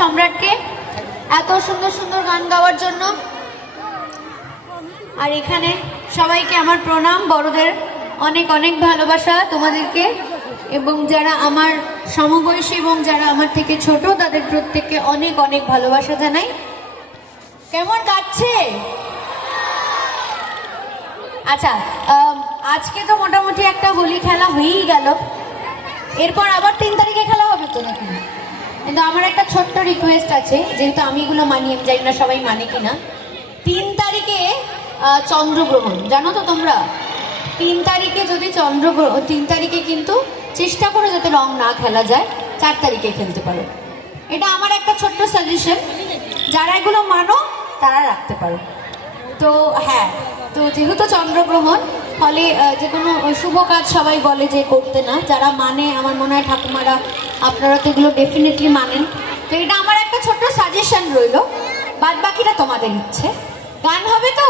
সম্রাটকে এত সুন্দর সুন্দর গান গাওয়ার জন্য। আর এখানে সবাইকে আমার প্রণাম, বড়দের অনেক অনেক ভালোবাসা তোমাদেরকে, এবং যারা আমার সমবয়সী এবং যারা আমার থেকে ছোট তাদের প্রত্যেককে অনেক অনেক ভালোবাসা জানাই। কেমন কাটছে? আচ্ছা, আজকে তো মোটামুটি একটা হোলি খেলা হয়েই গেল, এরপর আবার 3 তারিখে খেলা হবে তো নাকি? কিন্তু আমার একটা ছোট্ট রিকোয়েস্ট আছে, যেহেতু আমি এগুলো মানি, আমি জানি না সবাই মানে কিনা। 3 তারিখে চন্দ্রগ্রহণ, জানো তো তোমরা? 3 তারিখে যদি চন্দ্রগ্রহণ, 3 তারিখে কিন্তু চেষ্টা করে যাতে রং না খেলা যায়, 4 তারিখে খেলতে পারো। এটা আমার একটা ছোট্ট সাজেশন, যারা এগুলো মানো তারা রাখতে পারো। তো হ্যাঁ, তো যেহেতু চন্দ্রগ্রহণ, ফলে যে কোনো শুভ কাজ সবাই বলে যে করতে না, যারা মানে আমার মনে হয় ঠাকুমারা আপনারা তো এগুলো ডেফিনেটলি মানেন। তো এটা আমার একটা ছোট্ট সাজেশন রইল, বাদ বাকিটা তোমাদের ইচ্ছে। গান হবে তো?